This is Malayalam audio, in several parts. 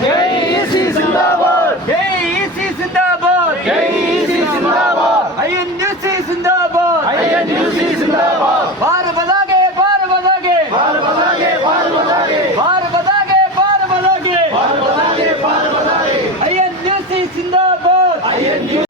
KEC जिंदाबाद, KEC जिंदाबाद, KEC जिंदाबाद, INUC जिंदाबाद, INUC जिंदाबाद, बार बदागे, बार बदागे, बार बदागे, बार बदागे, बार बदागे, बार बदागे, बार बदागे, बार बदागे, INUC जिंदाबाद, INUC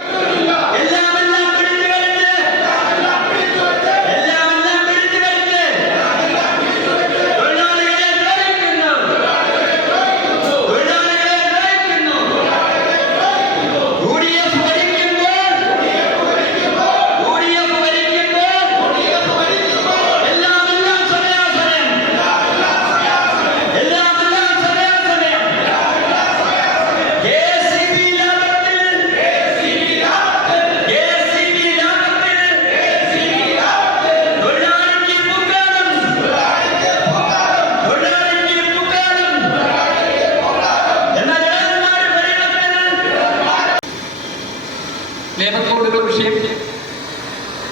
ലേബർ കോഡുകൾ വിഷയം,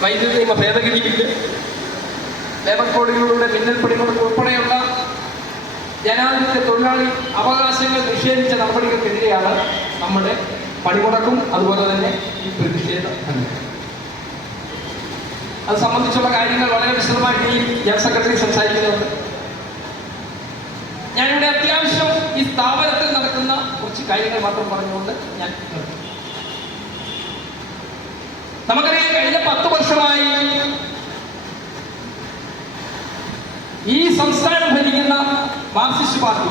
വൈദ്യുതി നിയമ ഭേദഗതി ബില്ല്, ലേബർ കോഡുകളിലൂടെ മിന്നൽ പണിമുടക്ക് ഉൾപ്പെടെയുള്ള ജനാധിപത്യ തൊഴിലാളി അവകാശങ്ങൾ നിഷേധിച്ച നടപടികൾക്കെതിരെയാണ് നമ്മുടെ പണിമുടക്കും അതുപോലെ തന്നെ ഈ പ്രതിഷേധ ഫലം. അത് സംബന്ധിച്ചുള്ള കാര്യങ്ങൾ വളരെ വിശദമായിട്ട് ഈ ജനറൽ സെക്രട്ടറി സംസാരിക്കുന്നുണ്ട്. ഞാനിവിടെ അത്യാവശ്യം ഈ സ്ഥാപനത്തിൽ നടക്കുന്ന കുറച്ച് കാര്യങ്ങൾ മാത്രം പറഞ്ഞുകൊണ്ട് ഞാൻ നമുക്കറിയാം, കഴിഞ്ഞ 10 വർഷമായി ഈ സംസ്ഥാനം ഭരിക്കുന്ന മാർക്സിസ്റ്റ് പാർട്ടി,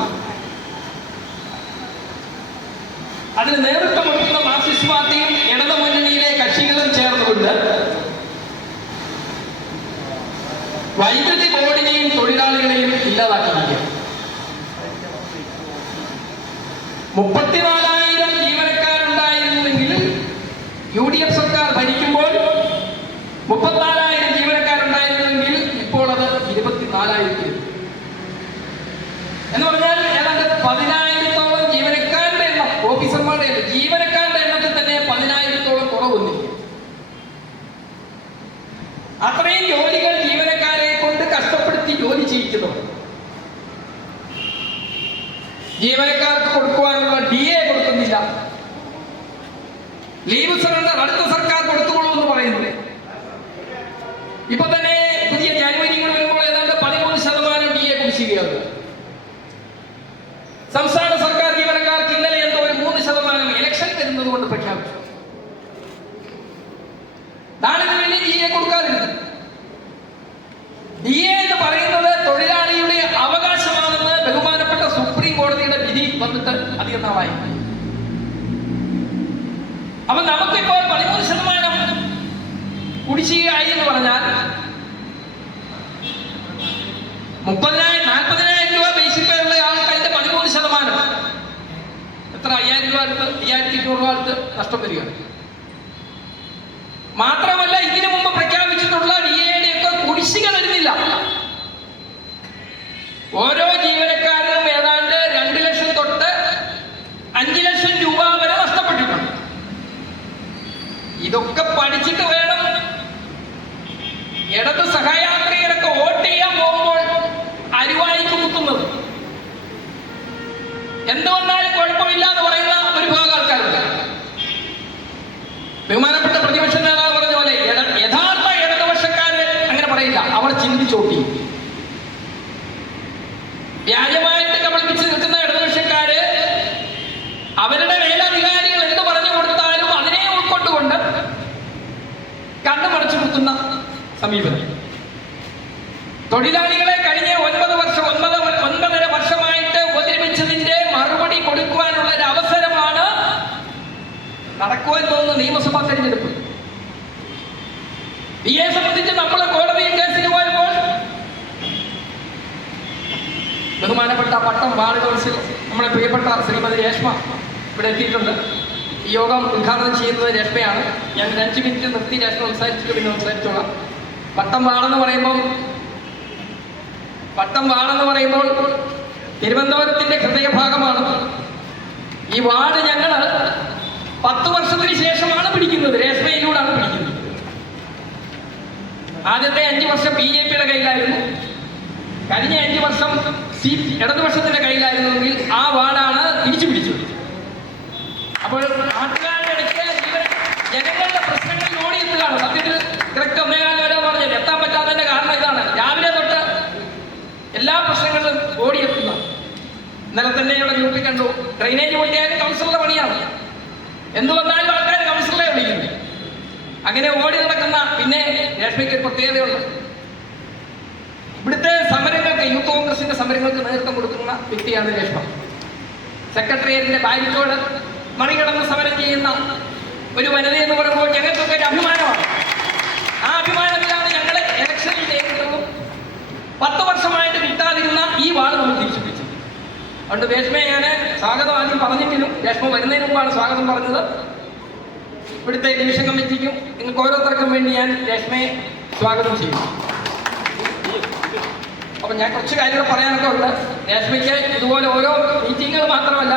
അതിന് നേതൃത്വം കൊടുക്കുന്ന മാർക്സിസ്റ്റ് പാർട്ടിയും ഇടതു മുന്നണിയിലെ കക്ഷികളും ചേർന്നുകൊണ്ട് വൈദ്യുതി ബോർഡിനെയും തൊഴിലാളികളെയും ഇല്ലാതാക്കിയിരിക്കുകയാണ്. 34,000 ജീവനക്കാരുണ്ടായിരുന്നുവെങ്കിൽ UDF സർക്കാർ ഭരിക്കുമ്പോൾ 34,000 ജീവനക്കാരുണ്ടായിരുന്നെങ്കിൽ ഇപ്പോൾ അത് 24,000 എന്ന് പറഞ്ഞാൽ ഏതാണ്ട് 10,000-ഓളം ജീവനക്കാരുടെ എണ്ണം, ഓഫീസർമാരുടെ ജീവനക്കാരുടെ എണ്ണത്തിൽ തന്നെ 10,000-ഓളം കുറവൊന്നില്ല. അത്രയും ജോലികൾ ജീവനക്കാരെ കൊണ്ട് കഷ്ടപ്പെടുത്തി ജോലി ചെയ്യിക്കുന്നവർ, ജീവനക്കാർക്ക് കൊടുക്കുവാനുള്ള DA കൊടുക്കുന്നില്ല, ലീവ് സറണ്ടർ അടുത്ത സർക്കാർ കൊടുത്തുകൊള്ളൂ എന്ന് പറയുന്നത്. ഇപ്പൊ തന്നെ പുതിയ ജാനുവരി വരുമ്പോൾ ഏതാണ്ട് 13% DA കുടിശ്ശികയാണ്. സംസ്ഥാന സർക്കാർ ജീവനക്കാർക്ക് ഇന്നലെ എന്തോ ഒരു 3% ഇലക്ഷൻ വരുന്നത് കൊണ്ട് പ്രഖ്യാപിച്ചു. നാളെ വലിയ DA കൊടുക്കാതിരുന്നു. DA എന്ന് പറയുന്നത് തൊഴിലാളിയുടെ അവകാശമാണെന്ന് ബഹുമാനപ്പെട്ട സുപ്രീം കോടതിയുടെ വിധി വന്നിട്ട് അധികം നാളായി. അപ്പൊ നമുക്കിപ്പോൾ 13% കുടിശ്ശികയായി എന്ന് പറഞ്ഞാൽ 40,000 രൂപ ബേസിക് പേ ഉള്ള ആൾക്കാരുടെ 13% എത്ര 5,000 രൂപ അടുത്ത് 5,200 രൂപ അടുത്ത് നഷ്ടം വരികയാണ്. മാത്രമല്ല, ഇതിനു മുമ്പ് പ്രഖ്യാപിച്ചിട്ടുള്ള DAയുടെ ഒക്കെ കുടിശ്ശിക വരുന്നില്ല. ഓരോ ജീവനക്കാരനും ഏതാണ്ട് 2 ലക്ഷം തൊട്ട് 5 ലക്ഷം രൂപ വരെ നഷ്ടപ്പെട്ടിട്ടുണ്ട്. ഇതൊക്കെ പഠിച്ചിട്ട് വേണം ഇടത് സഹയാത്രികരൊക്കെ വോട്ട് ചെയ്യാൻ പോകുമ്പോൾ അരിവായിക്ക് കുത്തുന്നത്. എന്ത് വന്നാലും കുഴപ്പമില്ല എന്ന് പറയുന്ന ഒരു ഭാഗം ആൾക്കാരുണ്ട്. ബഹുമാനപ്പെട്ട പ്രതിപക്ഷ നേതാവ് പറഞ്ഞ പോലെ യഥാർത്ഥ ഇടതുപക്ഷക്കാര് അങ്ങനെ പറയില്ല, അവർ ചിന്തിച്ചോട്ടി. വ്യാജമായിട്ട് കബളിപ്പിച്ച് നിൽക്കുന്ന ഇടതുപക്ഷക്കാര് അവരുടെ മേലധികാരികൾ എന്ത് പറഞ്ഞു കൊടുത്താലും അതിനെ ഉൾക്കൊണ്ടുകൊണ്ട് കണ്ണുമടച്ചു കുത്തുന്ന സമീപനം. തൊഴിലാളികളെ കഴിഞ്ഞ 9.5 വർഷമായിട്ട് ഉപദ്രവിച്ചതിന്റെ മറുപടി കൊടുക്കുവാനുള്ള ഒരു അവസരമാണ് നടക്കുവാൻ പോകുന്ന നിയമസഭാ തെരഞ്ഞെടുപ്പ്. DA സംബന്ധിച്ച് നമ്മൾ കോടതിയിൽ കേസിന് പോയപ്പോൾ ബഹുമാനപ്പെട്ട പട്ടം വാർഡ് കൗൺസിൽ നമ്മുടെ പ്രിയപ്പെട്ട ശ്രീമതി രേഷ്മ ഇവിടെ എത്തിയിട്ടുണ്ട്. ഈ യോഗം ഉദ്ഘാടനം ചെയ്യുന്നത് രേഷ്മയാണ്. ഞാൻ 5 മിനിറ്റ് നിർത്തി രേഷ്മ സംസാരിച്ചിട്ട് പിന്നെ സംസാരിച്ചോളാം. പട്ടം വാർഡെന്ന് പറയുമ്പോൾ തിരുവനന്തപുരത്തിന്റെ ഹൃദയഭാഗമാണ്. ഈ വാർഡ് ഞങ്ങൾ 10 വർഷത്തിന് ശേഷമാണ് പിടിക്കുന്നത്. രേഷ്മയിലൂടെയാണ് പിടിക്കുന്നത്. ആദ്യത്തെ 5 വർഷം BJPയുടെ കയ്യിലായിരുന്നു. കഴിഞ്ഞ 5 വർഷം ഇടതുപക്ഷത്തിന്റെ കയ്യിലായിരുന്നെങ്കിൽ ആ വാർഡാണ് തിരിച്ചു പിടിച്ചു. അപ്പോൾ നാട്ടുകാരുടെ ഇടയ്ക്ക് ജനങ്ങളുടെ പ്രശ്നങ്ങളിൽ ഓടിയെത്തുകയാണ്. സത്യത്തിൽ കറക്റ്റ് 1:15 വരെ പറഞ്ഞത് എത്താൻ പറ്റാത്തതിന്റെ കാരണം ഇതാണ്. രാവിലെ തൊട്ട് എല്ലാ പ്രശ്നങ്ങളിലും ഓടിയെത്തുന്ന. ഇന്നലെ തന്നെ ഇവിടെ ഗ്രൂപ്പിൽ കണ്ടു, ഡ്രെയിനേജ് പൊട്ടിയാലും കൗൺസിലറുടെ പണിയാണ്. എന്ത് വന്നാലും ആൾക്കാർ കൗൺസിലറെ വിളിക്കുന്നു. അങ്ങനെ ഓടി നടക്കുന്ന. പിന്നെ രശ്മിക്ക് ഒരു പ്രത്യേകതയുണ്ട്. ഇവിടുത്തെ സമരങ്ങൾക്ക്, യൂത്ത് കോൺഗ്രസിന്റെ സമരങ്ങൾക്ക് നേതൃത്വം കൊടുക്കുന്ന വ്യക്തിയാണ് രശ്മ. സെക്രട്ടേറിയറ്റിന്റെ ബാരിക്കേഡ് മറികടന്ന് സമരം ചെയ്യുന്ന ഒരു വനിത എന്ന് പറയുമ്പോൾ ഞങ്ങൾക്കൊക്കെ ഒരു അഭിമാനമാണ്. ആ അഭിമാനത്തിലാണ് ഞങ്ങൾ ഇലക്ഷനിൽ നേരിട്ടതും 10 വർഷമായിട്ട് കിട്ടാതിരുന്ന ഈ വാർഡ് നമ്മൾ തിരിച്ചു പിടിച്ചത്. അതുകൊണ്ട് രേഷ്മയെ ഞാൻ സ്വാഗതം ആദ്യം പറഞ്ഞെങ്കിലും രേഷ്മ വരുന്നതിന് മുമ്പാണ് സ്വാഗതം പറഞ്ഞത്. ഇവിടുത്തെ ഡിവിഷൻ കമ്മിറ്റിക്കും നിങ്ങൾക്ക് ഓരോരുത്തർക്കും വേണ്ടി ഞാൻ രേഷ്മയെ സ്വാഗതം ചെയ്യും. അപ്പം ഞാൻ കുറച്ച് കാര്യങ്ങൾ പറയാനൊക്കെ ഉണ്ട്. രേഷ്മയ്ക്ക് ഇതുപോലെ ഓരോ മീറ്റിങ്ങുകൾ മാത്രമല്ല,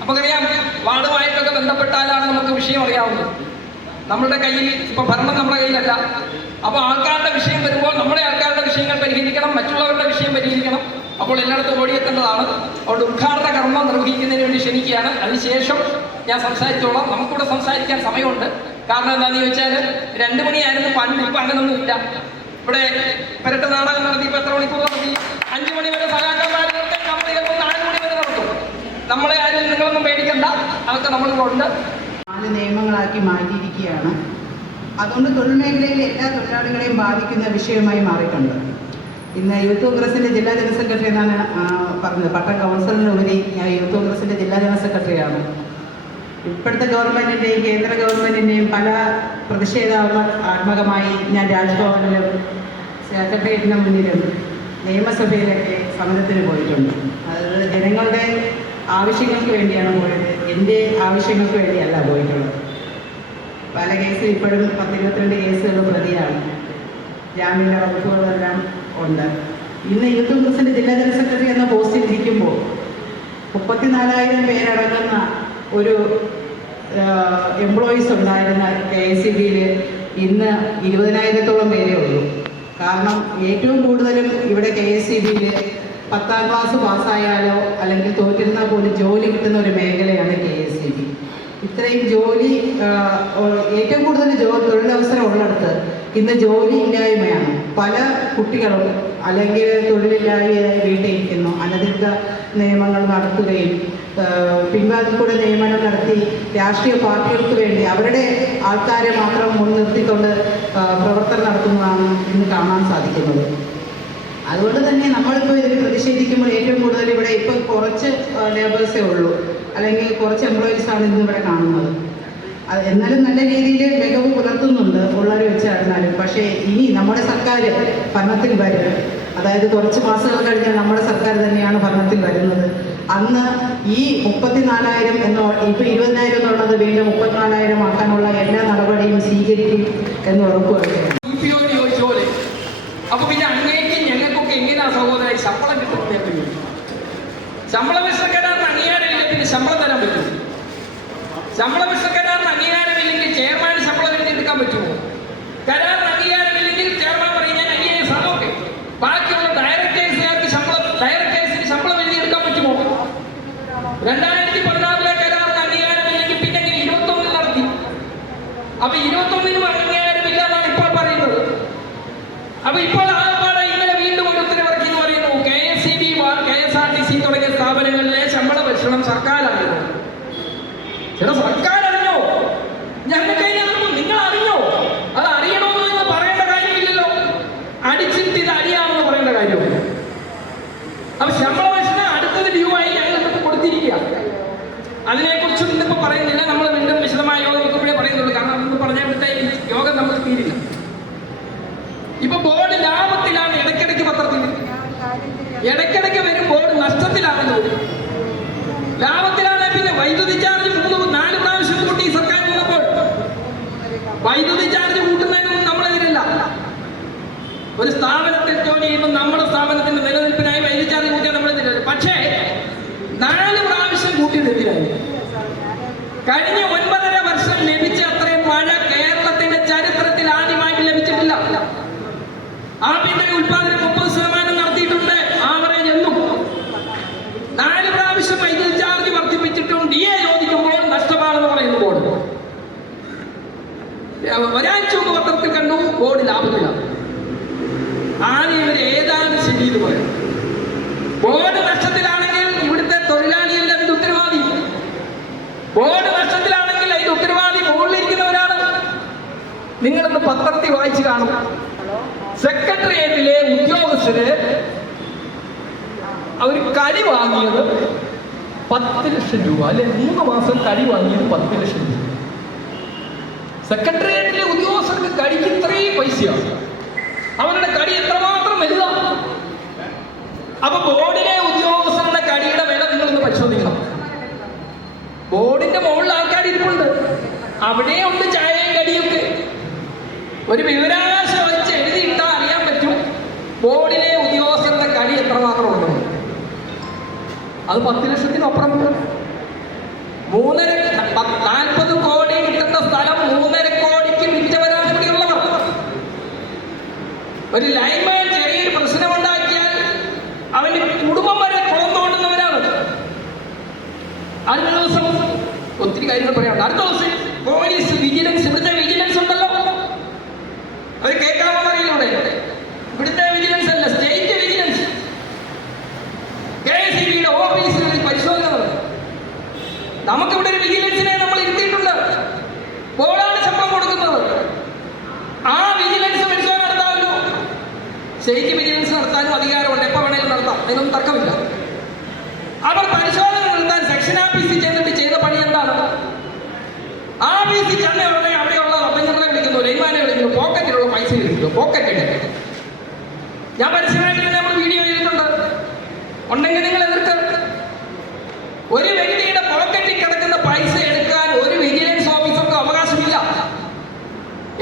നമുക്കറിയാം വാർഡുമായിട്ടൊക്കെ ബന്ധപ്പെട്ടാലാണ് നമുക്ക് വിഷയം അറിയാവുന്നത്. നമ്മളുടെ കയ്യിൽ ഇപ്പം ഭരണം നമ്മുടെ കയ്യിലല്ല. അപ്പോൾ ആൾക്കാരുടെ വിഷയം വരുമ്പോൾ നമ്മുടെ ആൾക്കാരുടെ വിഷയങ്ങൾ പരിഹരിക്കണം, മറ്റുള്ളവരുടെ വിഷയം പരിഹരിക്കണം. അപ്പോൾ എല്ലായിടത്തും ഓടിയെത്തേണ്ടതാണ്. അതുകൊണ്ട് ഉദ്ഘാടന കർമ്മം നിർവഹിക്കുന്നതിന് വേണ്ടി ക്ഷണിക്കുകയാണ്. അതിനുശേഷം ഞാൻ സംസാരിച്ചോളാം. നമുക്കിവിടെ സംസാരിക്കാൻ സമയമുണ്ട്. കാരണം എന്താണെന്ന് ചോദിച്ചാൽ 2 മണിയായിരുന്നു പണ്ട്. ഇപ്പം അങ്ങനൊന്നും ഇല്ല. ഇവിടെ പെരട്ട നാടകം നടത്തിയപ്പോൾ എത്ര മണിക്കൂർ നടത്തി? 5 മണി വരെ സഹാക്കന്മാർ നിർത്തി. നമ്മൾ ചിലപ്പോൾ 4 മണി വരെ നടത്തും. നമ്മളെ ആരും നിങ്ങളൊന്നും പേടിക്കണ്ട, അതൊക്കെ നമ്മളിവിടെ 4 നിയമങ്ങളാക്കി മാറ്റിയിരിക്കുകയാണ്. അതുകൊണ്ട് തൊഴിൽ മേഖലയിലെ എല്ലാ തൊഴിലാളികളെയും ബാധിക്കുന്ന വിഷയമായി മാറിയിട്ടുണ്ട്. ഇന്ന് യൂത്ത് കോൺഗ്രസിൻ്റെ ജില്ലാ ജനറൽ സെക്രട്ടറി എന്നാണ് പറഞ്ഞത്. പട്ടം കൗൺസിലിനുപരി ഞാൻ യൂത്ത് കോൺഗ്രസിൻ്റെ ജില്ലാ ജനറൽ സെക്രട്ടറിയാണ്. ഇപ്പോഴത്തെ ഗവൺമെൻറ്റിൻ്റെയും കേന്ദ്ര ഗവൺമെൻറ്റിൻ്റെയും പല പ്രതിഷേധാത്മകമായി ഞാൻ രാജ്ഭവനിലും സെക്രട്ടേറിയറ്റിന് മുന്നിലും നിയമസഭയിലൊക്കെ സമരത്തിന് പോയിട്ടുണ്ട്. അതായത് ജനങ്ങളുടെ ആവശ്യങ്ങൾക്ക് വേണ്ടിയാണ് പോയത്, എൻ്റെ ആവശ്യങ്ങൾക്ക് വേണ്ടിയല്ല പോയിട്ടുള്ളത്. പല കേസിൽ ഇപ്പോഴും 10-22 കേസുകൾ പ്രതിയാണ്. ജാമ്യമില്ല വകുപ്പുകളെല്ലാം ഉണ്ട്. ഇന്ന് യൂത്ത് കോൺഗ്രസിൻ്റെ ജില്ലാ ജനറൽ സെക്രട്ടറി എന്ന പോസ്റ്റിൽ ഇരിക്കുമ്പോൾ 34,000 പേരടങ്ങുന്ന ഒരു എംപ്ലോയീസ് ഉണ്ടായിരുന്ന KSEBയിൽ ഇന്ന് 20,000-ഓളം പേരേ ഉള്ളൂ. കാരണം ഏറ്റവും കൂടുതലും ഇവിടെ KSEBയിൽ 10ാം ക്ലാസ് പാസ്സായാലോ അല്ലെങ്കിൽ തോറ്റിരുന്നാൽ പോലും ജോലി കിട്ടുന്ന ഒരു മേഖലയാണ് KSEB. ഇത്രയും ജോലി, ഏറ്റവും കൂടുതൽ തൊഴിലവസരം ഉള്ളിടത്ത് ഇന്ന് ജോലി ഇല്ലായ്മയാണ്. പല കുട്ടികളും അല്ലെങ്കിൽ തൊഴിലില്ലായ്മയായി വീട്ടിലിരിക്കുന്നു. അനധികൃത നിയമങ്ങൾ നടത്തുകയും പിൻവാതിൽ കൂടെ നിയമനം നടത്തി രാഷ്ട്രീയ പാർട്ടികൾക്ക് വേണ്ടി അവരുടെ ആൾക്കാരെ മാത്രം മുൻനിർത്തിക്കൊണ്ട് പ്രവർത്തനം നടത്തുന്നതാണ് ഇന്ന് കാണാൻ സാധിക്കുന്നത്. അതുകൊണ്ട് തന്നെ നമ്മളിപ്പോൾ ഇതിൽ പ്രതിഷേധിക്കുമ്പോൾ ഏറ്റവും കൂടുതൽ ഇവിടെ ഇപ്പോൾ കുറച്ച് ലേബേഴ്സേ ഉള്ളൂ, അല്ലെങ്കിൽ കുറച്ച് എംപ്ലോയീസാണ് ഇന്ന് ഇവിടെ കാണുന്നത്. എന്നാലും നല്ല രീതിയിൽ മികവ് പുലർത്തുന്നുണ്ട് ഉള്ളവർ വെച്ചായിരുന്നാലും. പക്ഷേ ഇനി നമ്മുടെ സർക്കാർ ഭരണത്തിൽ വരും, അതായത് കുറച്ച് മാസങ്ങൾ കഴിഞ്ഞാൽ നമ്മുടെ സർക്കാർ തന്നെയാണ് ഭരണത്തിൽ വരുന്നത്. അന്ന് ഈ 34,000 എന്നോ ഇപ്പോൾ 20,000 എന്നുള്ളത് വീണ്ടും 34,000 ആക്കാനുള്ള എല്ലാ നടപടിയും സ്വീകരിക്കും എന്ന് ഉറപ്പുവരുത്തുന്നു. അപ്പൊ പിന്നെ അങ്ങേക്കും ഞങ്ങൾക്കൊക്കെ എങ്ങനെയാ സഹോദരൻ ശമ്പളം കിട്ടുന്നത്? ശമ്പള വിഷയക്കാരന് അംഗീകാരമില്ലെങ്കിൽ ശമ്പളം തരാൻ പറ്റും? ശമ്പള വിഷയക്കാരന് അംഗീകാരമില്ലെങ്കിൽ ചെയർമാൻ ശമ്പളം എഴുതിയെടുക്കാൻ പറ്റുമോ? കരാറിന് അംഗീകാരമില്ലെങ്കിൽ ചെയർമാൻ പറയും ഞാൻ IAS ആണ്, ഓക്കെ. ബാക്കിയുള്ള ഡയറക്ടേഴ്സുകാർക്ക് ഡയറക്ടേഴ്സിന് ശമ്പളം എഴുതിയെടുക്കാൻ പറ്റുമോ? 2016 കരാറിന് അംഗീകാരമില്ലെങ്കിൽ പിന്നെ 21 നടത്തി. അപ്പൊ 21 അംഗീകാരമില്ല എന്നാണ് ഇപ്പോൾ പറയുന്നത്. അപ്പൊ ഇപ്പോൾ ആകപ്പാടെ ഇന്നലെ വീണ്ടും ഒരു ഉത്തരവിറക്കി എന്ന് പറയുന്നു, KSEB, KSRTC തുടങ്ങിയ സ്ഥാപനങ്ങളിലെ ശമ്പള പരിഷ്കരണം സർക്കാർ അറിഞ്ഞു. ചേട്ടാ, സർക്കാർ അറിഞ്ഞോ? ഞങ്ങൾക്ക് നിങ്ങൾ അറിഞ്ഞോ? അത് അറിയണമെന്ന് നിങ്ങൾ പറയേണ്ട കാര്യമില്ലല്ലോ. അടിച്ചിട്ട് ഇത് അറിയാമെന്ന് പറയേണ്ട കാര്യമില്ല. അപ്പൊ ശമ്പള പരിഷ്കരണം അടുത്തത് ഡ്യൂ ആയി ഞങ്ങൾ ഇതൊക്കെ കൊടുത്തിരിക്കുക. അതിനെക്കുറിച്ചും ഇന്നിപ്പോ പറയുന്നില്ല. നമ്മൾ വീണ്ടും വിശദമായ യോഗം നോക്കുമ്പോഴേ പറയുന്നുള്ളൂ. കാരണം അതൊന്നും പറഞ്ഞാൽ ഇവിടുത്തെ യോഗം നമുക്ക് തീരില്ല. ഇപ്പൊ ബോർഡ് ലാഭത്തിലാണ്, ഇടയ്ക്കിടയ്ക്ക് പത്രത്തിൽ ഇടയ്ക്കിടയ്ക്ക് വരും ബോർഡ് നഷ്ടത്തിലാണെന്ന് വരും. ലാഭത്തിലാണ്. പിന്നെ വൈദ്യുതി ചാർജ് 3-4 പ്രാവശ്യം കൂട്ടി സർക്കാർ വന്നപ്പോൾ വൈദ്യുതി ചാർജ് കൂട്ടുന്നതിനൊന്നും നമ്മളെതിരല്ല. ഒരു സ്ഥാപനത്തിൽ ജോലി ചെയ്യുമ്പോൾ നമ്മുടെ സ്ഥാപനത്തിന്റെ നിലനിൽപ്പിനായി വൈദ്യുതി ചാർജ് കൂട്ടിയാൽ നമ്മളെതിരല്ല. പക്ഷേ 4 പ്രാവശ്യം കൂട്ടിയതെതിരായി. കഴിഞ്ഞ 9.5 വർഷം ലഭിച്ച അത്രയും മഴ കേരളത്തിന്റെ ചരിത്രത്തിൽ ആദ്യമായിട്ട് ലഭിച്ചിട്ടില്ല. ആഭ്യന്തര ഉത്പാദനം 30% നടത്തിയിട്ടുണ്ട് ആവറേജ് എന്നും. 4 പ്രാവശ്യം വൈദ്യുതി നിങ്ങളിന്ന് പത്രത്തിൽ വായിച്ചു കാണും. സെക്രട്ടേറിയറ്റിലെ ഉദ്യോഗസ്ഥര് അവർ കടി വാങ്ങിയത് 10 ലക്ഷം രൂപ, അല്ലെ 3 മാസം കടി വാങ്ങിയത് 10 ലക്ഷം രൂപ. സെക്രട്ടേറിയറ്റിലെ ഉദ്യോഗസ്ഥർക്ക് കടിക്ക് ഇത്രയും പൈസയാണ്. അവരുടെ കടി എത്രമാത്രം വലുതാണ്. അപ്പൊ ബോർഡിലെ ഉദ്യോഗസ്ഥരുടെ കടിയുടെ വില നിങ്ങളൊന്ന് പരിശോധിക്കണം. ബോർഡിന്റെ മുകളിൽ ആൾക്കാർ ഇരിപ്പുണ്ട്, അവിടെ ഉണ്ട് ചായയും കടിയൊക്കെ. ഒരു വിവരാവകാശ വെച്ച് എഴുതിയിട്ടാൽ അറിയാൻ പറ്റും ബോർഡിലെ ഉദ്യോഗസ്ഥരുടെ കടി എത്രമാത്രം ഉണ്ട്. അത് 10 ലക്ഷത്തിനപ്പുറം. 40 കോടി കിട്ടുന്ന സ്ഥലം 3.5 കോടിക്ക് വിറ്റവരാണ് ഇവിടെയുള്ളവർ. ഒരു ലൈൻമാൻ ചെറിയൊരു പ്രശ്നമുണ്ടാക്കിയാൽ അവന്റെ കുടുംബം വരെ കൊണ്ടുവരുന്നവരാണ്. അടുത്ത ദിവസം ഒത്തിരി കാര്യങ്ങൾ പറയാനുണ്ട്. അടുത്ത ദിവസം പോലീസ് വിജിലൻസ്, ഇവിടുത്തെ വിജിലൻസ് ഉണ്ടല്ലോ, അവർ കേൾക്കാമോ അറിയില്ലൂടെ? ഇവിടുത്തെ വിജിലൻസ് അല്ല, സ്റ്റേറ്റ് വിജിലൻസ്, KSEBിയുടെ ഓഫീസുകളിൽ പരിശോധന നടത്തും. നമുക്കിവിടെ ഒരു വിജിലൻസിനെ നമ്മൾ ഇരുത്തിയിട്ടുണ്ട്. ബോർഡാണ് ശമ്പളം കൊടുക്കുന്നത്. ആ വിജിലൻസ് പരിശോധന നടത്താമല്ലോ. സ്റ്റേറ്റ് വിജിലൻസ് നടത്താനും അധികാരമുണ്ട്, എപ്പോൾ വേണേലും നടത്താം, അതിനൊന്നും തർക്കമില്ല. അവർ പരിശോധന നടത്താൻ സെക്ഷൻ ഓഫീസിൽ ചെന്നിട്ട് ചെയ്ത പണി എന്താണ്? ഓഫീസിൽ ചെന്ന ഉടനെ അവിടെയുള്ള അഭ്യന്തരങ്ങളെ വിളിക്കുന്നു, ലൈൻമാനെ വിളിക്കുന്നു, പോക്കറ്റിലുള്ള പൈസ വിളിക്കുന്നു. പോക്കറ്റ് ഞാൻ പരസ്യമായിട്ട് നമ്മൾ വീഡിയോ ചെയ്തിട്ടുണ്ട്. ഉണ്ടെങ്കിൽ നിങ്ങൾ എതിർക്കുക. ഒരു വ്യക്തിയുടെ പോക്കറ്റിൽ കിടക്കുന്ന പൈസ എടുക്കാൻ ഒരു വിജിലൻസ് ഓഫീസർക്ക് അവകാശമില്ല.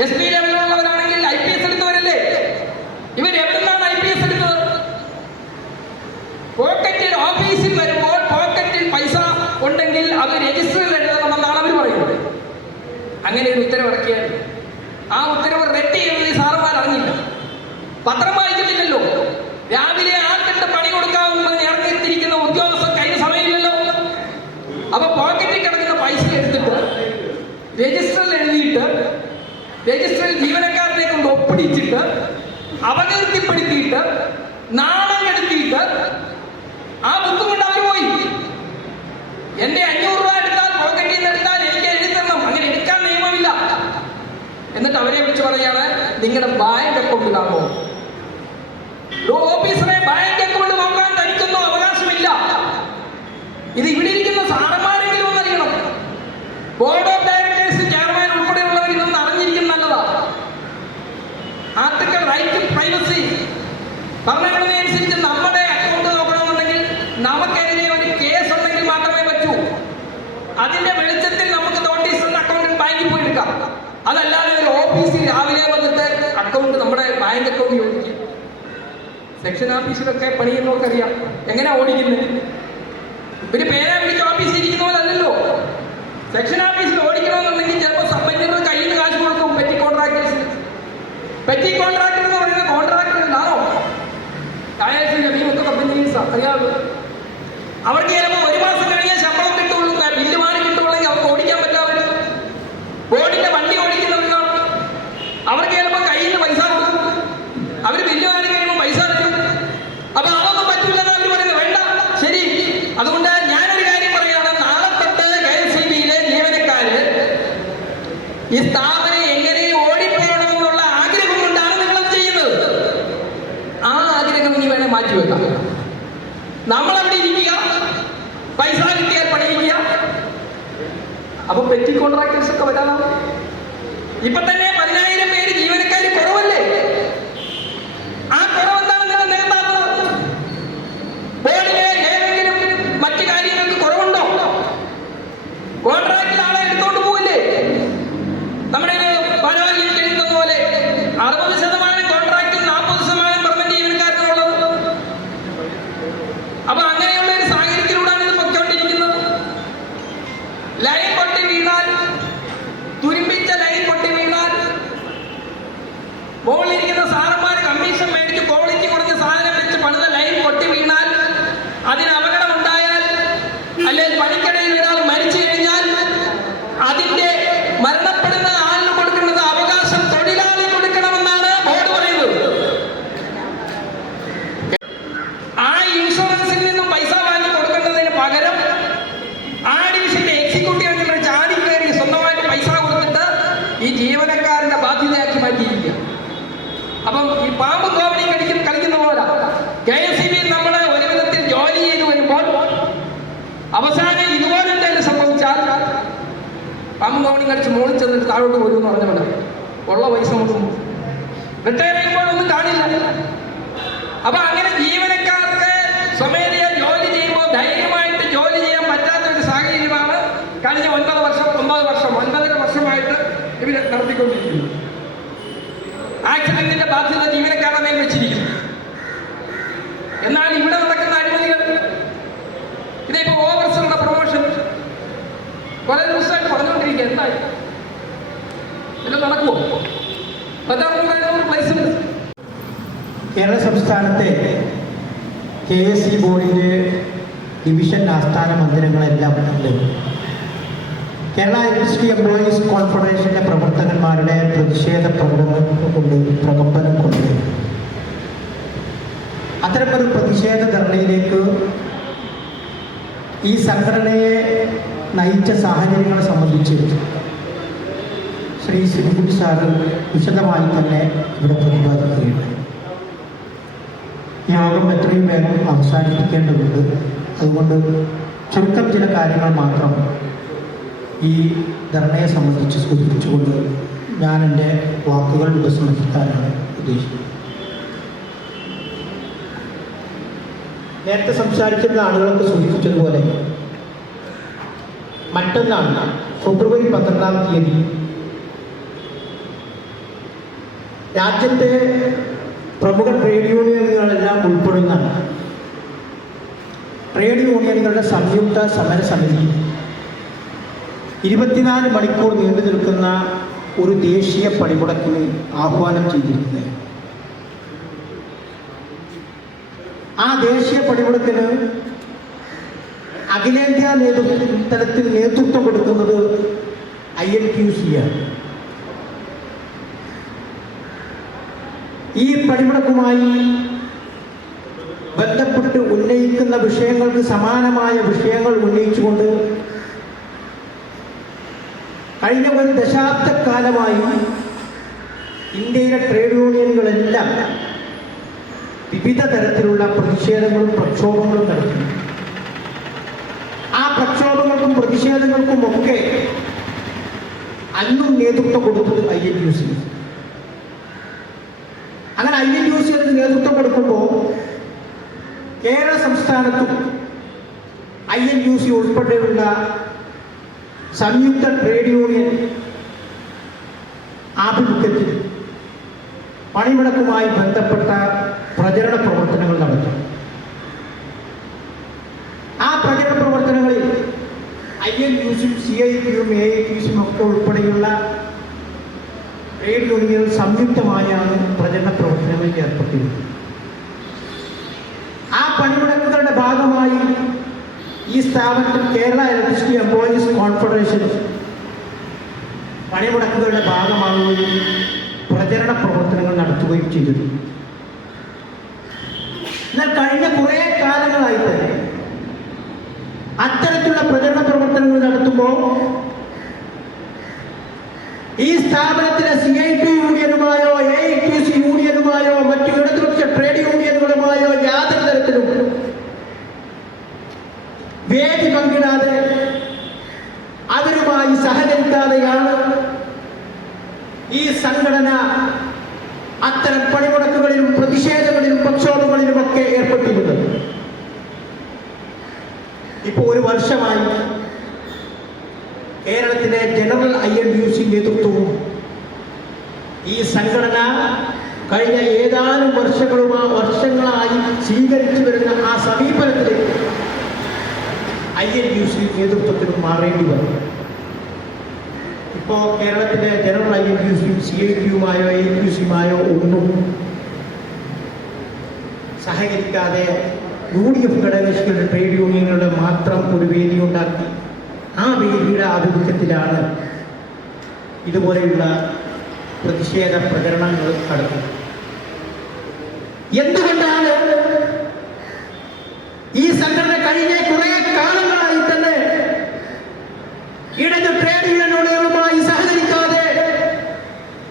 SP ലെവലിലുള്ളവരാണെങ്കിൽ IPS എടുത്തവരല്ലേ? ഇവർ എവിടുന്നാണ് IPS എടുത്തത്? പോക്കറ്റിൽ ഓഫീസിൽ വരുമ്പോൾ പോക്കറ്റിൽ പൈസ ഉണ്ടെങ്കിൽ അത് രജിസ്റ്ററിൽ എഴുതണമെന്നാണ് അവർ പറയുന്നത്. അങ്ങനെ ഒരു ഉത്തരവ് ഇറക്കിയാൽ ആ ഉത്തരവ് റെഡ് ചെയ്യുന്നത് സാറന്മാർ അറിഞ്ഞില്ല, പത്രം വായിക്കുന്നില്ലല്ലോ. രാവിലെ ആൾക്കിട്ട് പണി കൊടുക്കാമെന്ന് ഇറങ്ങിയിരിക്കുന്ന ഉദ്യോഗസ്ഥർക്ക് അതിന് സമയമില്ലല്ലോ. അപ്പൊ പോക്കറ്റിൽ കിടക്കുന്ന പൈസ എടുത്തിട്ട് രജിസ്റ്ററിൽ എഴുതിയിട്ട് രജിസ്റ്ററിൽ ജീവനക്കാരനെ കൊണ്ട് ഒപ്പിടിച്ചിട്ട് അപകീർത്തിപ്പെടുത്തിയിട്ട് നാണം കെടുത്തിയിട്ട് ആ ബുക്ക് കൊണ്ട് അവർ പോയി. എന്റെ 500 രൂപ എടുത്താൽ പോക്കറ്റിൽ നിന്ന് എടുത്താൽ എനിക്ക് എഴുതി തരണം, അങ്ങനെ എടുക്കാൻ നിയമമില്ല. എന്നിട്ട് അവരെ വിളിച്ച് പറയാണ്, നിങ്ങളുടെ ബാങ്ക് അക്കൗണ്ട് കാണുമോ? ഓഫീസറെ ബാങ്ക് അക്കൗണ്ട് നോക്കാൻ തനിക്കൊന്നും അവകാശമില്ല. ഇത് ഇവിടെ ഇരിക്കുന്ന സാറന്മാരെങ്കിലും ഒന്ന് അറിയണം. ബോർഡ് ഓഫ് ഡയറക്ടേഴ്സ് ചെയർമാൻ ഉൾപ്പെടെയുള്ളവർ ഇതൊന്നും അറിഞ്ഞിരിക്കും നല്ലതാ. ആർട്ടിക്കിൾ റൈറ്റ് ടു പ്രൈവസി ഭരണഘടനയനുസരിച്ച് നമ്മുടെ അക്കൗണ്ട് നോക്കണമെന്നുണ്ടെങ്കിൽ നമുക്കെതിരെ ഒരു കേസ് ഉണ്ടെങ്കിൽ മാത്രമേ പറ്റൂ. അതിന്റെ വെളിച്ചത്തിൽ നമുക്ക് നോട്ടീസ് അക്കൗണ്ടിൽ ബാങ്കിൽ പോയി എടുക്കാം. അതല്ലാതെ ഒരു ഓഫീസിൽ രാവിലെ വന്നിട്ട് അക്കൗണ്ട് നമ്മുടെ ബാങ്ക് അക്കൗണ്ട് ചോദിക്കും. സെക്ഷൻ ഓഫീസിലൊക്കെ പണിയുന്നവർക്ക് അറിയാം എങ്ങനെ ഓടിക്കുന്നത്. ഒരു പേരെ വിളിച്ച് ഓഫീസിൽ ഇരിക്കുന്ന പോലെ അല്ലല്ലോ. സെക്ഷൻ ഓഫീസിൽ ഓടിക്കണമെന്നുണ്ടെങ്കിൽ ചിലപ്പോൾ സബ്മിറ്റർ കയ്യിൽ നിന്ന് കാശ് കൊടുക്കും. പെറ്റി കോൺട്രാക്ടേഴ്സ്, പെറ്റി കോൺട്രാക്ടർ എന്ന് പറയുന്ന കോൺട്രാക്ടർ ഉണ്ടാണോ? അറിയാമോ? അവർക്ക് ചിലപ്പോൾ 1 മാസം കഴിഞ്ഞാൽ ശമ്പളം കിട്ടുള്ളൂ, ബില്ല് മാറി കിട്ടുള്ളെങ്കിൽ അവർക്ക് ഓടിക്കാൻ പറ്റാതെ. ബോർഡിന്റെ വണ്ടി ഓടിക്കുന്നവർക്കാണ്. അവർക്ക് ചിലപ്പോൾ കയ്യിൽ നിന്ന് പൈസ കൊടുക്കും, അവർ ബില്ല് മാറി കഴിയുമ്പോൾ പൈസ തരും. അപ്പൊ അതൊന്നും പറ്റില്ലെന്ന് അവർ പറയുന്നത്. വേണ്ട, ശരി. അതുകൊണ്ട് ഞാനൊരു കാര്യം പറയാണ്, നാളെ തൊട്ട് KSEBിയിലെ ജീവനക്കാര് ഈ സ്ഥാപനം എങ്ങനെ ഓടിപ്പോകണമെന്നുള്ള ആഗ്രഹം കൊണ്ടാണ് നിങ്ങളത് ചെയ്യുന്നത്. ആ ആഗ്രഹം ഇനി വേണേൽ മാറ്റിവെക്കാം. നമ്മളവിടെ ഇരിക്കുക, പൈസ കിട്ടിയാൽ പണിയിക്കുക. അപ്പൊ പെറ്റി കോൺട്രാക്ടേഴ്സ് ഒക്കെ വരാനാണ്. ഇപ്പൊ തന്നെ 10,000 പേര് ജീവനക്കാർ കുറവല്ലേ? ആ കുറവെന്താണ് നിങ്ങൾ നികത്താത്തത്? ബോർഡിലെ ഏതെങ്കിലും മറ്റു കാര്യങ്ങൾക്ക് കുറവുണ്ടോ? കോൺട്രാക്റ്റിൽ ആളെ എടുത്തോണ്ട് പോവില്ലേ? നമ്മുടെ പരാതിയിൽ എഴുതുന്ന പോലെ 60% കോൺട്രാക്റ്റിൽ 40% പെർമനന്റ് ജീവനക്കാരനുള്ളത്. അപ്പൊ അങ്ങനെയുള്ള ഒരു സാഹചര്യത്തിലൂടെയാണ് ഇത് പൊയ്ക്കൊണ്ടിരിക്കുന്നത്. ലൈൻ പൊട്ടി വീണാൽ, തുരുമ്പിച്ച ലൈൻ പൊട്ടി വീണാൽ പമ്പ് പൗണിങ് അടിച്ച് മുകളിൽ ചെന്നിട്ട് താഴോട്ട് പോരും എന്ന് പറഞ്ഞ പോലെ ഉള്ള പൈസ നമുക്ക് റിട്ടയർ ചെയ്യുമ്പോഴൊന്നും കാണില്ല. അപ്പൊ അങ്ങനെ ജീവനക്കാർക്ക് സ്വമേധയ ജോലി ചെയ്യുമ്പോൾ ധൈര്യമായിട്ട് ജോലി ചെയ്യാൻ പറ്റാത്ത ഒരു സാഹചര്യമാണ് കഴിഞ്ഞ 9 വർഷമായിട്ട് ഇവർ നടത്തിക്കൊണ്ടിരിക്കുന്നത്. ആക്സിഡന്റിന്റെ ബാധ്യത ജീവനക്കാരുടെ മേൽ വെച്ചിരിക്കുന്നു. എന്നാൽ ഇവിടെ നടക്കുന്ന അഴിമതികൾ, ഇതിപ്പോ ഓവർസറുടെ പ്രൊമോഷൻ കുറെ ദിവസമായിട്ട് പറഞ്ഞുകൊണ്ടിരിക്കുക. എന്തായി ഇത് നടക്കുമോ? 16,500 പ്ലേസ്മെന്റ്. കേരള സംസ്ഥാനത്തെ KSE ബോർഡിൻ്റെ ഡിവിഷൻ ആസ്ഥാന മന്ദിരങ്ങളെല്ലാം ഉണ്ട്. കേരള ഇൻഡസ്ട്രി എംപ്ലോയീസ് കോൺഫെഡറേഷൻ്റെ പ്രവർത്തകന്മാരുടെ പ്രതിഷേധ പ്രകമ്പനം കൊണ്ട് അത്തരമൊരു പ്രതിഷേധ ധർണയിലേക്ക് ഈ സംഘടനയെ നയിച്ച സാഹചര്യങ്ങളെ സംബന്ധിച്ച് ശ്രീ ശ്രീകുട്ടി സാറ് വിശദമായി തന്നെ ഇവിടെ പ്രതിപാദിക്കുകയുണ്ട്. യോഗം എത്രയും വേഗം അവസാനിപ്പിക്കേണ്ടതുണ്ട്. അതുകൊണ്ട് ചുരുക്കം ചില കാര്യങ്ങൾ മാത്രം ഈ ധർണയെ സംബന്ധിച്ച് സൂചിപ്പിച്ചുകൊണ്ട് ഞാൻ എൻ്റെ വാക്കുകൾ ഉപസംഹരിക്കാനാണ് ഉദ്ദേശിക്കുന്നത്. നേരത്തെ സംസാരിച്ചിരുന്ന ആളുകളൊക്കെ സൂചിപ്പിച്ചതുപോലെ മറ്റൊന്നാണ് ഫെബ്രുവരി 12-ാം തീയതി രാജ്യത്തെ പ്രമുഖ ട്രേഡ് യൂണിയനുകളെല്ലാം ഉൾപ്പെടുന്ന ട്രേഡ് യൂണിയനുകളുടെ സംയുക്ത സമരസമിതി 24 മണിക്കൂർ നീണ്ടു നിൽക്കുന്ന ഒരു ദേശീയ പണിമുടക്കിന് ആഹ്വാനം ചെയ്തിരിക്കുന്നത്. ആ ദേശീയ പണിമുടക്കിന് അഖിലേന്ത്യാ തലത്തിൽ നേതൃത്വം കൊടുക്കുന്നത് INTUC ആണ്. ഈ പണിമുടക്കുമായി ബന്ധപ്പെട്ട് ഉന്നയിക്കുന്ന വിഷയങ്ങൾക്ക് സമാനമായ വിഷയങ്ങൾ ഉന്നയിച്ചുകൊണ്ട് കഴിഞ്ഞ ഒരു ദശാബ്ദക്കാലമായി ഇന്ത്യയിലെ ട്രേഡ് യൂണിയനുകളെല്ലാം വിവിധ തരത്തിലുള്ള പ്രതിഷേധങ്ങളും പ്രക്ഷോഭങ്ങളും നടത്തി. ആ പ്രക്ഷോഭങ്ങൾക്കും പ്രതിഷേധങ്ങൾക്കുമൊക്കെ അന്നും നേതൃത്വം കൊടുത്തത് INTUC. അങ്ങനെ INTUC നേതൃത്വം കൊടുക്കുമ്പോൾ കേരള സംസ്ഥാനത്തും INTUC ഉൾപ്പെടെയുള്ള സംയുക്ത ട്രേഡ് യൂണിയൻ ആഭിമുഖ്യത്തിൽ പണിമുടക്കുമായി ബന്ധപ്പെട്ട പ്രചരണ പ്രവർത്തനങ്ങൾ നടത്തി. ആ പ്രചരണ പ്രവർത്തനങ്ങളിൽ INTUC-ഉം CIT-യും AITC-യും ഒക്കെ ഉൾപ്പെടെയുള്ള ട്രേഡ് യൂണിയനുകൾ സംയുക്തമായാണ് പ്രചരണ പ്രവർത്തനങ്ങളിൽ ഏർപ്പെട്ടിരുന്നത്. ആ പണിമുടക്കുകളുടെ ഭാഗമായി ഈ സ്ഥാപനത്തിൽ കേരള ഇൻഡസ്ട്രി എംപ്ലോയീസ് കോൺഫെഡറേഷൻ പണിമുടക്കുകളുടെ ഭാഗമാകുകയും പ്രചരണ പ്രവർത്തനങ്ങൾ നടത്തുകയും ചെയ്തിരുന്നു. എന്നാൽ കഴിഞ്ഞ കുറേ കാലങ്ങളായി തന്നെ അത്തരത്തിലുള്ള പ്രചരണ പ്രവർത്തനങ്ങൾ നടത്തുമ്പോൾ ഈ സ്ഥാപനത്തിലെ CIT യൂണിയനുമായോ AITC യൂണിയനുമായോ മറ്റു ഇടതുപക്ഷ ട്രേഡ് യൂണിയനുകളുമായോ യാതൊരു തരത്തിലും വേദി പങ്കിടാതെ അവരുമായി സഹകരിക്കാതെയാണ് ഈ സംഘടന അത്തരം പണിമുടക്കുകളിലും പ്രതിഷേധങ്ങളിലും പ്രക്ഷോഭങ്ങളിലുമൊക്കെ ഏർപ്പെട്ടിരുന്നത്. ഇപ്പോൾ ഒരു വർഷമായി കേരളത്തിലെ ജനറൽ INTUC നേതൃത്വവും ഈ സംഘടന കഴിഞ്ഞ ഏതാനും വർഷങ്ങളായി സ്വീകരിച്ചു വരുന്ന ആ സമീപനത്തിലേക്ക് INTUC നേതൃത്വത്തിന് മാറേണ്ടി വന്നു. ഇപ്പോൾ കേരളത്തിലെ ജനറൽ INTUC-യും CIT-യുമായോ AITC-യുമായോ ഒന്നും സഹകരിക്കാതെ UDF ഘടകകക്ഷികളുടെ ട്രേഡ് യൂണിയനുകളുടെ മാത്രം ഒരു വേദി ഉണ്ടാക്കി ആ വേദിയുടെ ആഭിമുഖ്യത്തിലാണ് ഇതുപോലെയുള്ള പ്രതിഷേധ പ്രചരണങ്ങൾ നടത്തുന്നത്. എന്തുകൊണ്ടാണ് ഈ സംഘടന കഴിഞ്ഞ കുറേ കാലങ്ങളായി തന്നെ ഇടത് ട്രേഡ് യൂണിയനുകളുമായി സഹകരിക്കാതെ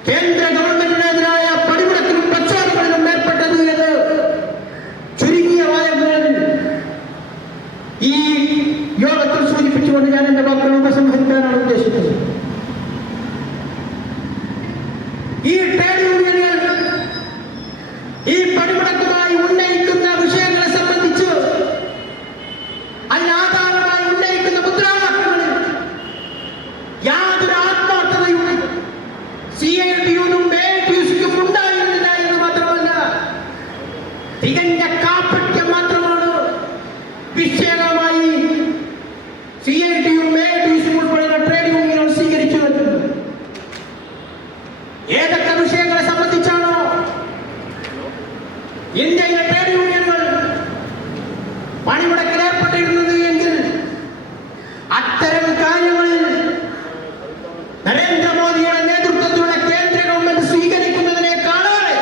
കേന്ദ്ര ഗവൺമെന്റിനെതിരായ പണിമുടക്കിലും പ്രക്ഷോഭങ്ങളിലും ഏർപ്പെട്ടത് എന്ന് ചുരുങ്ങിയ വായനകളിൽ ഈ യോഗത്തിൽ സൂചിപ്പിച്ചുകൊണ്ട് ഞാൻ എൻ്റെ വാക്കുകൾ ഉപസംഹരിക്കാനാണ് ഉദ്ദേശിക്കുന്നത്. ഏതൊക്കെ വിഷയങ്ങളെ സംബന്ധിച്ചാണോ ഇന്ത്യയിലെ ട്രേഡ് യൂണിയനുകൾ പണിമുടക്കിൽ ഏർപ്പെട്ടിരുന്നത് എങ്കിൽ അത്തരം കാര്യങ്ങളിൽ നരേന്ദ്രമോദിയുടെ നേതൃത്വത്തിലുള്ള കേന്ദ്ര ഗവൺമെന്റ് സ്വീകരിക്കുന്നതിനേക്കാളേറെ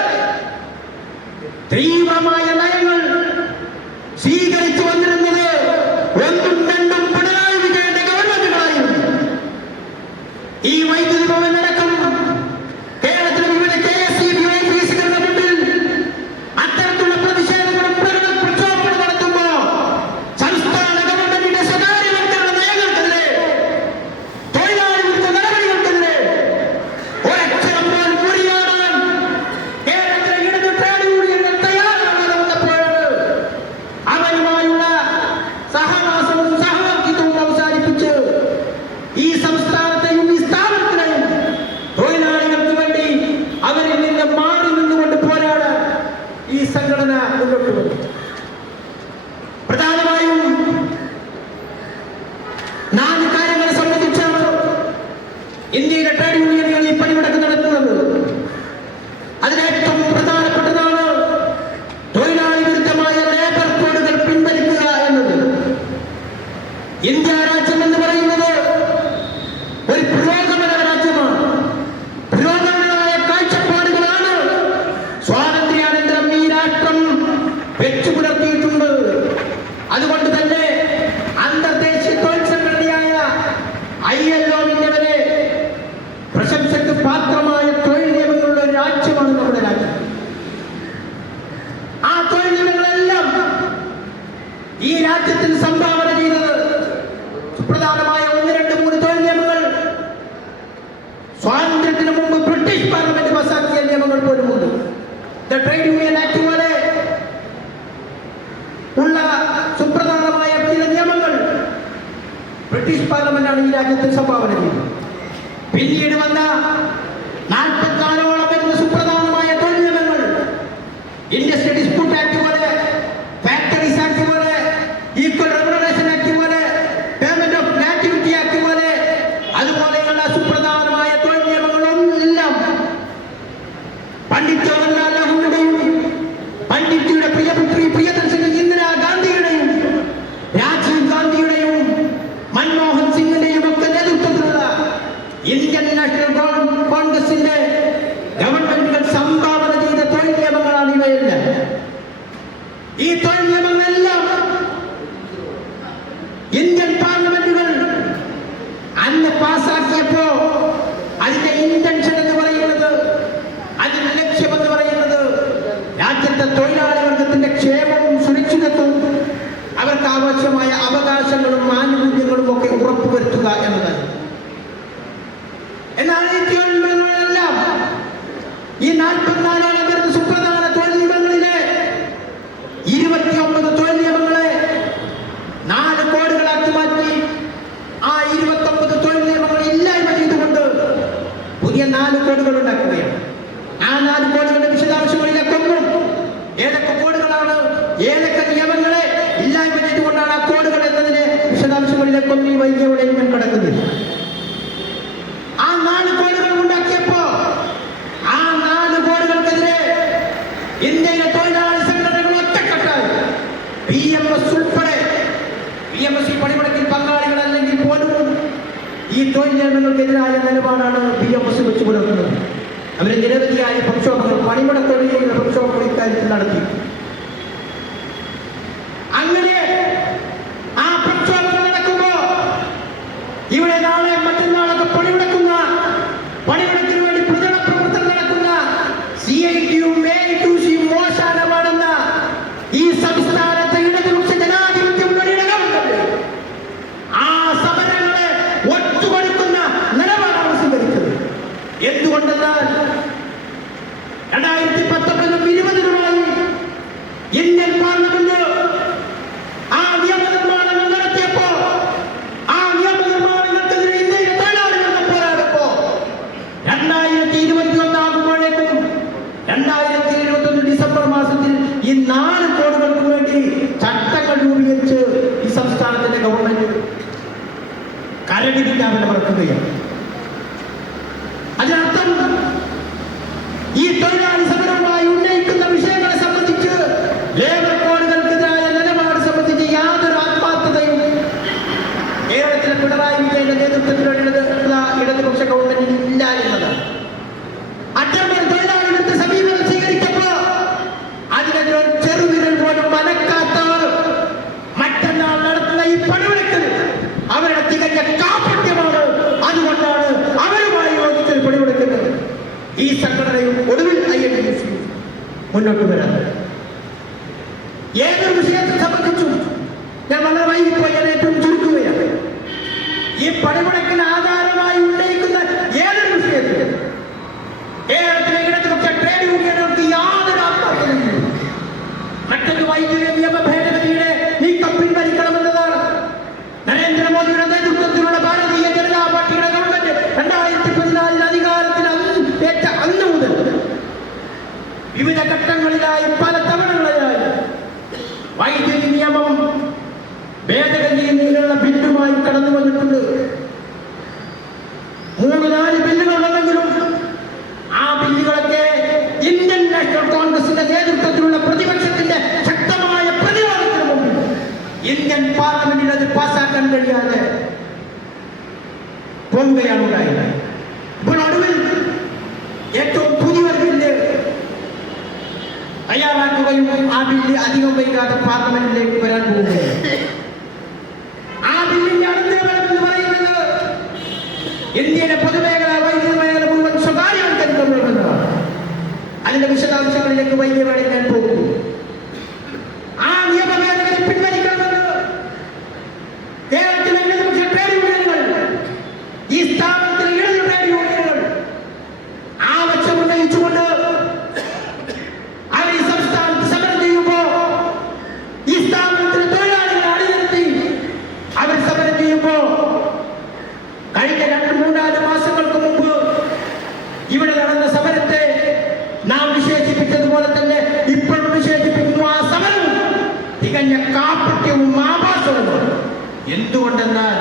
തീവ്രമായ നയങ്ങൾ സ്വീകരിച്ചു വന്നിരുന്നത് ഒന്നും രണ്ടും പിണറായി വിജയന്റെ ഗവൺമെന്റുകളായിരുന്നു. ഈ വൈദ്യുതി ഭവൻ അടക്കം കേരളത്തിലെ വിവിധ KSEB ഓഫീസുകളുടെ മുന്നിൽ അത്തരത്തിലുള്ള പ്രതിഷേധങ്ങളും പ്രക്ഷോഭങ്ങളും നടത്തുമ്പോൾ സംസ്ഥാന ഗവൺമെന്റിന്റെ സ്വകാര്യവൽക്കരണ നയങ്ങൾക്കെതിരെ, തൊഴിലാളി വിരുദ്ധ നടപടികൾക്കെതിരെ ഒരക്ഷരം പോലും മുറിയാടാൻ കേരളത്തിലെ ഇടത് ട്രേഡ് യൂണിയനുകൾ തയ്യാറാകാതെ വന്നപ്പോഴാണ് അവരുമായുള്ള സഹവാസവും സഹവർത്തിത്വവും അവസാനിപ്പിച്ച് ഈ സംസ്ഥാനത്തെയും ഈ സ്ഥാപനത്തിനെയും തൊഴിലാളികൾക്ക് വേണ്ടി അവരിൽ നിന്ന് മാറി നിന്നുകൊണ്ട് പോരാടാൻ ഈ സംഘടന മുന്നോട്ട് വന്നു. പ്രധാനമായും 4 കാര്യങ്ങളെ സംബന്ധിച്ചാണ് ഇന്ത്യയിലെ ട്രേഡ് യൂണിയനുകൾ ഈ പണിമുടക്ക് നടത്തുന്നത്. അതിലേറ്റവും പ്രധാനപ്പെട്ടതാണ് തൊഴിലാളി വിരുദ്ധമായ ലേബർ കോഡുകൾ പിൻവലിക്കുക എന്നത്. ഇന്ത്യ രാജ്യം എന്ന് പറയുന്നത് ഒരു പുരോഗമന രാജ്യമാണ്. പുരോഗമനമായ കാഴ്ചപ്പാടുകളാണ് സ്വാതന്ത്ര്യാനന്തരം ഈ രാഷ്ട്രം വെച്ചു പുലർത്തിയിട്ടുണ്ട്. അതുകൊണ്ട് തന്നെ അന്തർദേശീയ തൊഴിൽ സംഘടനയായ ILO-ന്റെ വരെ പ്രശംസയ്ക്ക് പാത്രമായ തൊഴിൽ നിയമങ്ങളുള്ള ഒരു രാജ്യമാണ് നമ്മുടെ രാജ്യം. ആ തൊഴിൽ നിയമങ്ങളെല്ലാം ഈ രാജ്യത്തിന് സംഭാവന ചെയ്തത് സുപ്രധാനമായ 1, 2, 3 തൊഴിൽ നിയമങ്ങൾ സ്വാതന്ത്ര്യത്തിന് മുമ്പ് ബ്രിട്ടീഷ് പാർലമെന്റ് പാസാക്കിയ നിയമങ്ങൾ പോലുമുണ്ട്. ദ ട്രേഡ് യൂണിയൻ ആക്ട് പോലെ ഉള്ള സുപ്രധാനമായ ചില നിയമങ്ങൾ ബ്രിട്ടീഷ് പാർലമെന്റാണ് ഈ രാജ്യത്തിന് സംഭാവന ചെയ്തത്. പിന്നീട് വന്ന 44ഓളം വരുന്ന സുപ്രധാനമായ തൊഴിൽ നിയമങ്ങൾ ഇൻഡസ്ട്രിയൽ ഡിസ്പ്യൂട്ട് ആക്ട് പോലെ, ഫാക്ടറീസ് ആക്ട് പോലെ, ഈക്വൽ റെമ്യൂണറേഷൻ ആക്ട് പോലെ, പേയ്മെന്റ് ഓഫ് ഗ്രാറ്റുവിറ്റി ആക്ട് പോലെ, അതുപോലെയുള്ള സുപ്രധാനമായ തൊഴിൽ നിയമങ്ങളെല്ലാം പണ്ഡിറ്റ് ജവഹർലാൽ നെഹ്റുവിന്റെയും പണ്ഡിറ്റിയുടെ പ്രിയപുത്രി പ്രിയദർശിനി ഇന്ദിരാഗാന്ധിയുടെയും രാജീവ് ഗാന്ധിയുടെയും മൻമോഹൻ സിംഗിന്റെയും ഒക്കെ നേതൃത്വത്തിലുള്ള ഇന്ത്യൻ നാഷണൽ കോൺഗ്രസിന്റെ ഗവൺമെന്റുകൾ സംഭാവന ചെയ്ത തൊഴിൽ നിയമങ്ങളാണ് ഇവയെല്ലാം. ഈ തൊഴിൽ നിയമങ്ങളെല്ലാം ഇന്ത്യൻ പാർലമെന്റുകൾ അന്ന് പാസാക്കിയപ്പോ അതിന്റെ ഇന്റൻഷൻ എന്ന് പറയുന്നത്, അതിന്റെ ലക്ഷ്യമെന്ന് പറയുന്നത് രാജ്യത്തെ തൊഴിലാളി വർഗത്തിന്റെ ക്ഷേമവും സുരക്ഷിതത്വവും അവർക്ക് ആവശ്യമായ അവകാശങ്ങളും ആനുകൂല്യങ്ങളും ഒക്കെ ഉറപ്പുവരുത്തുക എന്നതാണ്. എന്നാൽ ഈ തൊഴിൽ നിയമങ്ങളെല്ലാം ഈ 44ഓളം വരുന്ന സുപ്രധാന തൊഴിൽ നിയമങ്ങളിലെ 29 തൊഴിൽ നിയമങ്ങളെ 4 കോഡുകളാക്കി മാറ്റി ആ 29 തൊഴിൽ നിയമങ്ങൾ ഇല്ലായ്മ ചെയ്തുകൊണ്ട് പുതിയ 4 കോഡുകൾ ഉണ്ടാക്കുകയാണ്. ആ 4 കോഡുകളുടെ വിശദാംശങ്ങളിലേക്കൊന്നും ഏതൊക്കെ കോഡുകളാണ്, ഏതൊക്കെ നിയമങ്ങളെ ഇല്ലായ്മ ചെയ്തുകൊണ്ടാണ് ആ കോഡുകൾ എന്നതിന് വിശദാംശങ്ങളിലേക്കൊന്നും ഈ വൈകിയോടെയും ഞാൻ കടക്കുന്നില്ല. ആ 4 കോഡുകൾ ഉണ്ടാക്കിയപ്പോ ആ 4 കോഡുകൾക്കെതിരെ ഇന്ത്യയിലെ തൊഴിലാളി സംഘടനകൾ ഒറ്റക്കെട്ടായി PMS ഉൾപ്പെടെ, PMS ഈ പണിമുടക്കിൽ പങ്കാളികളല്ലെങ്കിൽ പോലും ഈ തൊഴിൽ നിയമങ്ങൾക്കെതിരായ നിലപാടാണ് PMS വെച്ച് പുലർത്തുന്നത്. അവർ നിരവധിയായ പ്രക്ഷോഭങ്ങൾ, പണിമുടക്കൊഴികെയുള്ള പ്രക്ഷോഭങ്ങൾ ഇക്കാര്യത്തിൽ നടത്തി. അങ്ങനെ ആ പ്രക്ഷോഭങ്ങൾ നടക്കുമ്പോ ഇവിടെ നാളെ മറ്റന്നാളൊക്കെ പണിമുടക്കിന് വേണ്ടി പ്രചരണ പ്രവർത്തനം നടക്കുന്ന CITയും AITUCയും മോശാലമാണെന്ന ഈ സംസ്ഥാനത്തെ ഇടതുപക്ഷ ജനാധിപത്യ മുന്നണിയുടെ ഗവൺമെന്റ് ആ സമരങ്ങളെ ഒത്തുകൊടുക്കുന്ന നിലപാടാണ് സ്വീകരിച്ചത്. എന്തുകൊണ്ടെന്നാൽ 2019-ലും 2020-ലുമായി ഇന്ത്യൻ പാർലമെന്റ് ആ നിയമനിർമ്മാണങ്ങൾ നടത്തിയപ്പോ, ആ നിയമനിർമ്മാണങ്ങൾക്കെതിരെ ഇന്ത്യയിലെ തൊഴിലാളികൾ പോരാടുമ്പോ 2021 ആകുമ്പോഴേക്കും 2021 ഡിസംബർ മാസത്തിൽ ഈ 4 കോഡുകൾക്ക് വേണ്ടി ചട്ടങ്ങൾ രൂപീകരിച്ച് ഈ സംസ്ഥാനത്തിന്റെ ഗവൺമെന്റ് കരടിപ്പിക്കാൻ നടക്കുകയാണ്. അതിനർത്ഥം പിണറായി വിജയന്റെ നേതൃത്വത്തിലുള്ള ഇടതുപക്ഷ ഗവൺമെന്റിന് ഇല്ല എന്നതാണ്. അറ്റംബർ തൊഴിലാളികളുടെ സമീപനം സ്വീകരിച്ചപ്പോ അതിനെതിരെ ചെറുവിരൽ പോലും മനക്കാത്തവർ മറ്റന്നാൾ നടത്തുന്ന ഈ പണിമുടക്കൽ അവരുടെ തികഞ്ഞ കാപട്യമാണ്. അതുകൊണ്ടാണ് അവരുമായി യോജിച്ചൊരു പണിമുടക്കുന്നത്. ഈ സംഘടനയും ഒടുവിൽ INTUC മുന്നോട്ട് വരാറ്. ഏതൊരു വിഷയത്തെ സംബന്ധിച്ചും ഞാൻ വളരെ വൈകിപ്പോയി ഞാൻ ഏറ്റവും ചുരുക്കുകയാണ്. ഈ പണിമുടക്കിന് ആധാരമായി ഉന്നയിക്കുന്ന ഏതൊരു വിഷയത്തിലും കേരളത്തിലെ ഇടതുപക്ഷ ട്രേഡ് യൂണിയനുകൾക്ക് യാതൊരു ആത്മാർത്ഥതയും മറ്റൊരു വൈദ്യുതി നിയമ ഭേദഗതിയുടെ നീക്കം പിൻവലിക്കണമെന്നതാണ്. നരേന്ദ്രമോദിയുടെ നേതൃത്വത്തിലുള്ള ഭാരതീയ ജനതാ പാർട്ടിയുടെ ഗവൺമെന്റ് 2014 അധികാരത്തിൽ ഏറ്റ അന്ന് മുതൽ വിവിധ ഘട്ടങ്ങളിലായി പല തവണകളിലായി വൈദ്യുതി നിയമം ഭേദഗതിയിലുള്ള ബില്ലുമായി കടന്നു വന്നിട്ടുണ്ട്. 3-4 ബില്ലുകളുണ്ടെങ്കിലും ആ ബില്ലുകളൊക്കെ ഇന്ത്യൻ നാഷണൽ കോൺഗ്രസിന്റെ നേതൃത്വത്തിലുള്ള പ്രതിപക്ഷത്തിന്റെ ശക്തമായ പ്രതിവാദത്തിന് മുമ്പ് ഇന്ത്യൻ പാർലമെന്റിൽ അത് പാസ്സാക്കാൻ കഴിയാതെ പോവുകയാണ് ഉണ്ടായത്. ഇപ്പോൾ ഒടുവിൽ ഏറ്റവും പുതിയൊരു ബില്ല് തയ്യാറാക്കുകയും ആ ബില്ല് അധികം വൈകാതെ പാർലമെന്റിലേക്ക് വരാൻ പോവുകയാണ്. ആ ബില്ലിന്റെ അനന്തരഫലം എന്ന് പറയുന്നത് ഇന്ത്യയിലെ പൊതുമേഖലാ വൈദ്യുതി മേഖല മുഴുവൻ സ്വകാര്യവൽക്കരിക്കപ്പെടുമെന്നതാണ്. അതിന്റെ വിശദാംശങ്ങളിലേക്ക് വൈകിയ വേളയിൽ ഞാൻ പോകുന്നു. ആ നിയമ ഭേദഗതി പിൻവലിക്കണമെന്ന് കേരളത്തിലെ ഇടതുപക്ഷ ട്രേഡ് യൂണിയനുകൾ, ഈ സ്ഥാപനത്തിലെ ഇടതു ട്രേഡ് യൂണിയനുകൾ ആവശ്യം ഉന്നയിച്ചുകൊണ്ട് അവർ ഈ സംസ്ഥാനത്ത് സമരം ചെയ്യുമ്പോൾ ഈ സ്ഥാപനത്തിലെ തൊഴിലാളികളെ അണിനിരത്തി അവർ സമരം ചെയ്യുമ്പോൾ കഴിഞ്ഞ 2-3-4 മാസങ്ങൾക്ക് മുമ്പ് ഇവിടെ നടന്ന സമരത്തെ നാം വിശേഷിപ്പിച്ചതുപോലെ തന്നെ ഇപ്പോഴും വിശേഷിപ്പിക്കുന്നു. ആ സമരം തികഞ്ഞ കാപട്യവും ആഭാസവും. എന്തുകൊണ്ടെന്നാൽ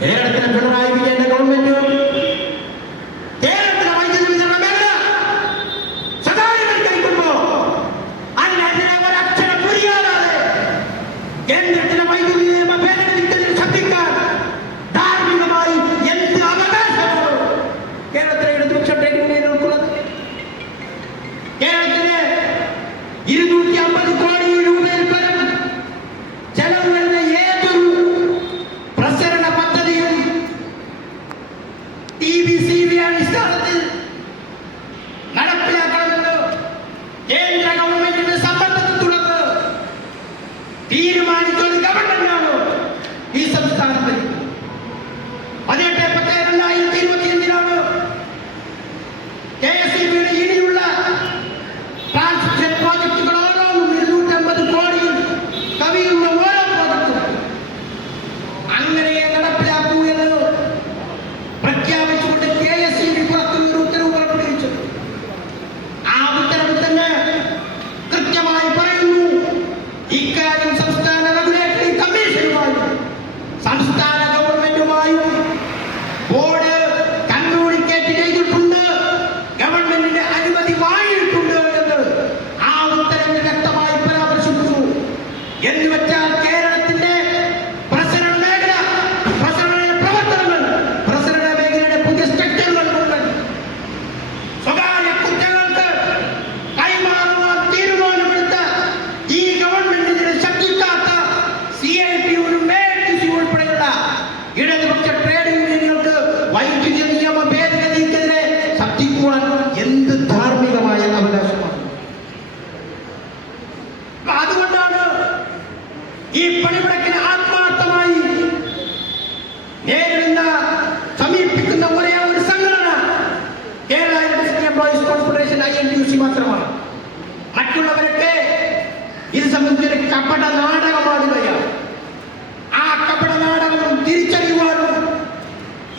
കേരളത്തിലെ പിണറായി വിജയന്റെ ഗവൺമെന്റ് കേരളത്തിലെ വൈദ്യുതി വിതരണ മേഖല സ്വകാര്യവൽക്കരിക്കുമ്പോ അതിനെതിരെ ഒരക്ഷരം പുരിയാതെ കേന്ദ്രത്തിലെ വൈദ്യുതി നിയമ ഭേദഗതിക്കെതിരെ ശബ്ദിക്കാൻ ധാർമ്മികമായി എന്ത് അവകാശമാണ് കേരളത്തിലെ ഇടതുപക്ഷ ട്രേഡ് യൂണിയനുകൾക്കുള്ളത്? കേരളത്തിലെ 250 കോടി രൂപയിൽ പരം ചെലവ് വരുന്ന ഏതൊരു പ്രസരണ പദ്ധതിയും TBCB അടിസ്ഥാനത്തിൽ നടപ്പിലാക്കണമെന്ന് കേന്ദ്ര ഗവൺമെന്റിന്റെ സമ്മർദ്ദത്തെ തുടർന്ന് തീരുമാനിച്ച ഒരു ഗവൺമെന്റാണ് ഈ സംസ്ഥാനത്ത്. 18/10/2025 KSEBയുടെ ഇനിയുള്ള ട്രാൻസ്മിഷൻ പ്രോജക്റ്റുകൾ ഓരോന്നും 250 കോടിയിൽ കവിയുന്ന ഓരോ പ്രോജക്റ്റും അങ്ങനെ നടപ്പിലാക്കൂ എന്ന് പ്രഖ്യാപിച്ചുകൊണ്ട് KSEB പുറത്തുനിന്നൊരു ഉത്തരവ് പുറപ്പെടുവിച്ചു. ആ ഉത്തരവിൽ തന്നെ കൃത്യമായി പറയുന്നു, ഇക്കാര്യം സംസ്ഥാന റെഗുലേറ്ററി കമ്മീഷനുമായും സംസ്ഥാന ഗവൺമെന്റുമായും ബോർഡ് കമ്മ്യൂണിക്കേറ്റ് ചെയ്തിട്ടുണ്ട്, ഗവൺമെന്റിന്റെ അനുമതി വാങ്ങിയിട്ടുണ്ട് എന്ന് ആ ഉത്തരവിൽ വ്യക്തമായി പരാമർശിക്കുന്നു. എന്ന് വെച്ചാൽ കേരളത്തിന്റെ പ്രസരണ മേഖല, പ്രസരണ പ്രവർത്തനങ്ങൾ, പ്രസരണ മേഖലയുടെ പുതിയ സ്ട്രക്ചറുകൾ മുഴുവൻ സ്വകാര്യ കുറ്റങ്ങൾക്ക് കൈമാറുവാൻ തീരുമാനമെടുത്ത ഈ ഗവൺമെന്റിനെ ശക്തിക്കാത്ത CITU-നും AITC ഉൾപ്പെടെയുള്ള ഇടതുപക്ഷ ട്രേഡ് യൂണിയനുകൾക്ക് വൈദ്യുതി നിയമ ഭേദഗതിക്കെതിരെ ശബ്ദിക്കുവാൻ എന്ത് ധാർമ്മികമായ അവകാശമാണ്? അതുകൊണ്ടാണ് ഈ പണിമുടക്കിന് ആത്മാർത്ഥമായി നേരിടുന്ന സമീപിക്കുന്ന ഒരേ ഒരു സംഘടന Kerala electricity employees confederation INTUC മാത്രമാണ്. മറ്റുള്ളവരൊക്കെ ഇത് സംബന്ധിച്ചൊരു കപട നാടകമാടുകയാണ്. ആ കപട നാടകം തിരിച്ചറിയുവാനും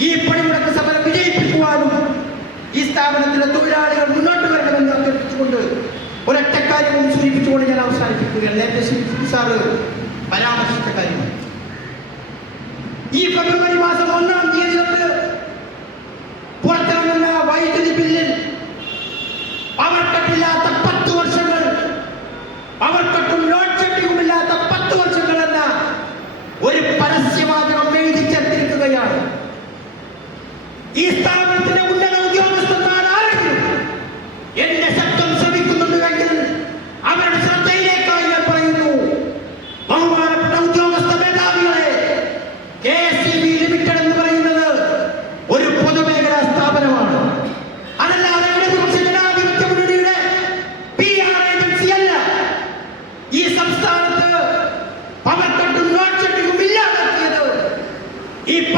ഈ പണിമുടക്ക് സമരം വിജയിപ്പിക്കുവാനും ഈ സ്ഥാപനത്തിലെ തൊഴിലാളികൾ മുന്നോട്ട് വരണമെന്ന് അഭ്യർത്ഥിച്ചുകൊണ്ട് ഒരൊറ്റ കാര്യം സൂചിപ്പിച്ചുകൊണ്ട് ഞാൻ അവസാനിപ്പിക്കുകയാണ്. നേരത്തെ ശ്രീ സാറ് പരാമർശിച്ച കാര്യമാണ്. ഈ ഫെബ്രുവരി മാസം 1-ാം തീയതി തൊട്ട് പുറത്തിറങ്ങുന്ന വൈദ്യുതി ബില്ലിൽ പവർ കട്ടില്ലാത്ത 10 വർഷങ്ങൾ, പവർ കട്ടും ലോഡ് ഷെഡിങ്ങും ഇല്ലാത്ത 10 വർഷങ്ങൾ എന്ന ഒരു പരസ്യവാദ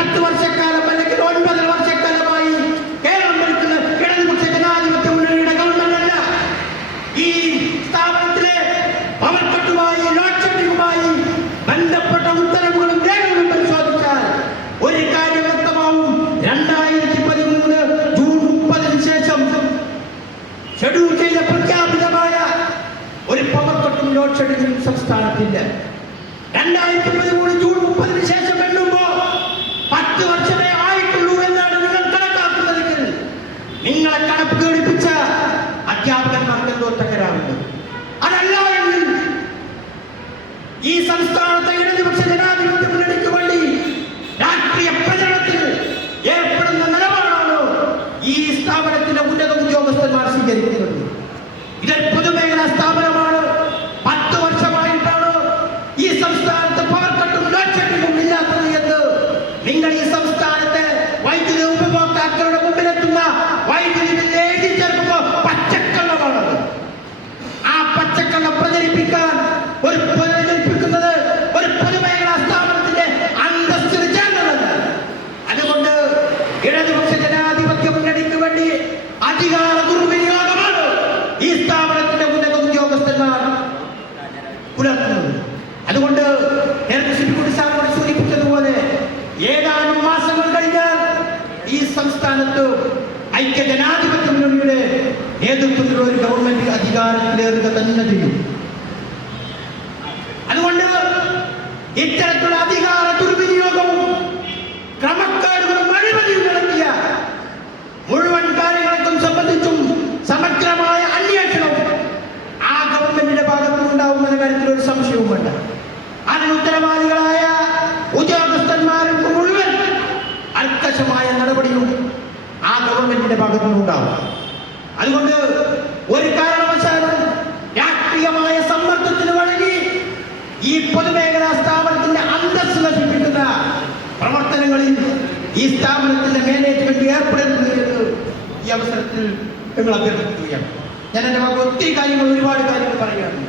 10 വർഷക്കാലം അല്ലെങ്കിൽ 9 വർഷക്കാലമായി കേരളം ഭരിക്കുന്ന ഇടതുപക്ഷ ജനാധിപത്യ മുന്നണിയുടെ ഗവൺമെന്റ് അല്ല. ഈ സ്ഥാപനത്തിലെ പവർ കട്ടുമായി ലോഡ് ഷെഡിങ്ങുമായി ബന്ധപ്പെട്ട ഉത്തരവുകളും രേഖകളും പരിശോധിച്ചാൽ ഒരു കാര്യം വ്യക്തമാവും. 2013 ജൂൺ 30 ശേഷം ഷെഡ്യൂൾ ചെയ്ത പ്രഖ്യാപിതമായ ഒരു പവർ കട്ടും ലോഡ് ഷെഡിങ്ങും സംസ്ഥാനത്തില്ല. 2013 ജൂൺ 30 ശേഷം എണ്ണുമ്പോ 10 വർഷമേ ആയിട്ടുള്ളൂ എന്നാണ് നിങ്ങൾ കണക്കാക്കുന്നതെങ്കിൽ നിങ്ങളെ കണക്ക് ഘടിപ്പിച്ച അധ്യാപകന്മാർക്ക് എന്തോ തകരാറുണ്ട്. അതല്ല എങ്കിൽ ഈ സംസ്ഥാനത്തെ ഇടതുപക്ഷ ജനാധിപത്യ മുന്നണിക്ക് വേണ്ടി രാഷ്ട്രീയ പ്രചരണത്തിൽ ഏർപ്പെടുന്ന നിലപാടാണോ ഈ സ്ഥാപനത്തിലെ ഉന്നത ഉദ്യോഗസ്ഥന്മാർ സ്വീകരിക്കുന്നത്? ഇതൊരു പൊതുമേഖലാ സ്ഥാപനമാണ്. 10 വർഷമായിട്ടാണ് ഈ സംസ്ഥാനത്ത് പവർ കട്ടും ലോഡ് ഷെഡിങ്ങും ഇല്ലാത്തത് എന്ന് നിങ്ങൾ ഈ സംസ്ഥാനത്തെ വൈദ്യുതി ഉപഭോക്താക്കളുടെ മുമ്പിലെത്തുന്ന വൈദ്യുതി ബില്ല് എഴുതി ചേർക്കുമ്പോൾ പച്ചക്കള്ളമാണത്. ആ പച്ചക്കള്ളം പ്രചരിപ്പിക്കാൻ പ്രചരിപ്പിക്കുന്നത് ഒരു പൊതുമേഖലാ സ്ഥാപനത്തിന്റെ അന്തസ്സിന് ചേർന്നതല്ല. അതുകൊണ്ട് ഇടതുപക്ഷ ജനാധിപത്യ മുന്നണിക്ക് വേണ്ടി അധികാര ദുർവിനിയോഗമാണ് ഈ സ്ഥാപനത്തിന്റെ ഉന്നത ഉദ്യോഗസ്ഥന്മാർ പുലർത്തുന്നത്. അതുകൊണ്ട് നേരത്തെ ശിവകുടി സാറിനോട് സൂചിപ്പിച്ചതുപോലെ ഏതാനും മാസങ്ങൾ കഴിഞ്ഞാൽ ഈ സംസ്ഥാനത്ത് ഐക്യ ജനാധിപത്യ മുന്നണിയുടെ നേതൃത്വത്തിലുള്ള ഒരു ഗവൺമെന്റ് അധികാരത്തിലേറുക തന്നെ ചെയ്യും. അതുകൊണ്ട് ഇത്തരത്തിലുള്ള അധികാര ദുർവിനിയോഗവും ക്രമക്കേടുകളും അഴിമതിയും നടത്തിയ മുഴുവൻ കാര്യങ്ങളെക്കും സംബന്ധിച്ചും സമഗ്രമായ അന്വേഷണവും ആ ഗവൺമെന്റിന്റെ ഭാഗത്തുനിന്നുണ്ടാവുമെന്ന കാര്യത്തിൽ ഒരു സംശയവും വേണ്ട. അതിന് ഉത്തരവാദികളായ ഉദ്യോഗസ്ഥന്മാർക്ക് മുഴുവൻ അർക്കശമായ നടപടിയും ആ ഗവൺമെന്റിന്റെ ഭാഗത്തുനിന്നുണ്ടാവും. അതുകൊണ്ട് ഒരു കാരണവശാലും രാഷ്ട്രീയമായ സമ്മർദ്ദത്തിന് വഴങ്ങി ഈ പൊതുമേഖലാ സ്ഥാപനത്തിന്റെ അന്തസ്സ് നശിപ്പിക്കുന്ന പ്രവർത്തനങ്ങളിൽ ഈ സ്ഥാപനത്തിന്റെ മാനേജ്മെന്റ് ഏർപ്പെടുന്നത് എന്ന് ഈ അവസരത്തിൽ ഞങ്ങൾ അഭ്യർത്ഥിക്കുകയാണ്. ഞാൻ എൻ്റെ ഭാഗത്ത് ഒത്തിരി കാര്യങ്ങൾ, ഒരുപാട് കാര്യങ്ങൾ പറയുകയാണ്.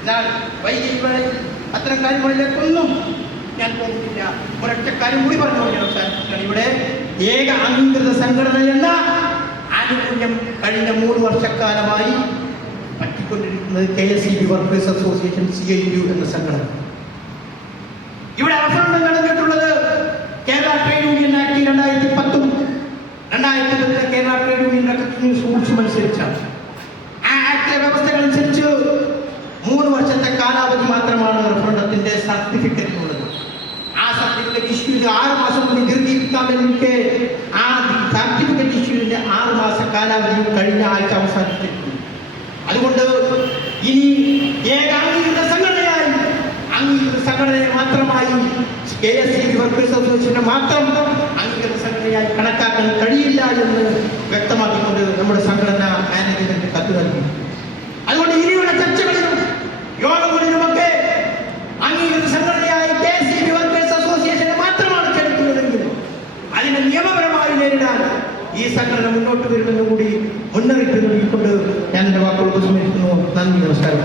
എന്നാൽ വൈകി അത്തരം കാര്യങ്ങളിലേക്കൊന്നും ഞാൻ പോകുന്നില്ല. ഒരൊറ്റ കാര്യം കൂടി പറഞ്ഞുകൊണ്ട് അവസാനിപ്പിക്കുകയാണ്. ഇവിടെ ഏക അംഗീകൃത സംഘടനയെന്ന ആനുകൂല്യം കഴിഞ്ഞ 3 വർഷക്കാലമായി പറ്റിക്കൊണ്ടിരിക്കുന്നത് KSEB വർക്കേഴ്സ് അസോസിയേഷൻ CIU എന്ന സംഘടന. ഇവിടെ റഫറൻഡം നടന്നിട്ടുള്ളത് Kerala trade union act 2010 2010 Kerala trade union റൂൾസും അനുസരിച്ചാണ്. ആ ആക്ടിലെ വ്യവസ്ഥകൾ അനുസരിച്ച് 3 വർഷത്തെ കാലാവധി മാത്രമാണ് റഫറൻഡത്തിന്റെ സർട്ടിഫിക്കറ്റിനുള്ളത്. ആ സർട്ടിഫിക്കറ്റ് ഇഷ്യൂ ചെയ്ത് 6 മാസം കൂടി ദീർഘിപ്പിക്കാമെന്നിരിക്കെ ആ സർട്ടിഫിക്കറ്റ് ഇഷ്യൂവിന്റെ 6 മാസ കാലാവധിയും കഴിഞ്ഞ ആഴ്ച അവസാനിച്ചിട്ടുണ്ട്. അതുകൊണ്ട് ഇനി ഏകാംഗീകൃത സംഘടനയായി അംഗീകൃത സംഘടനയെ മാത്രമായി KSEB വർക്കേഴ്സ് അസോസിയേഷനെ മാത്രം അംഗീകൃത സംഘടനയായി കണക്കാക്കാൻ കഴിയില്ല എന്ന് വ്യക്തമാക്കിക്കൊണ്ട് നമ്മുടെ സംഘടന മാനേജ്മെന്റ് കത്ത് നൽകി. അതുകൊണ്ട് ഇനിയുള്ള ചർച്ചകളിലും യോഗങ്ങളിലുമൊക്കെ അംഗീകൃത സംഘടനയായ KSEB വർക്കേഴ്സ് അസോസിയേഷനെ മാത്രമാണ് ക്ഷണിക്കുന്നതെങ്കിൽ അതിനെ നിയമപരമായി നേരിടാൻ ഈ സംഘടന മുന്നോട്ട് വരുമെന്ന് കൂടി മുന്നറിയിപ്പ് നൽകിക്കൊണ്ട് ഞാൻ എൻ്റെ വാക്കുകൾ ഉപസംഹരിക്കുന്നു. നന്ദി, നമസ്കാരം.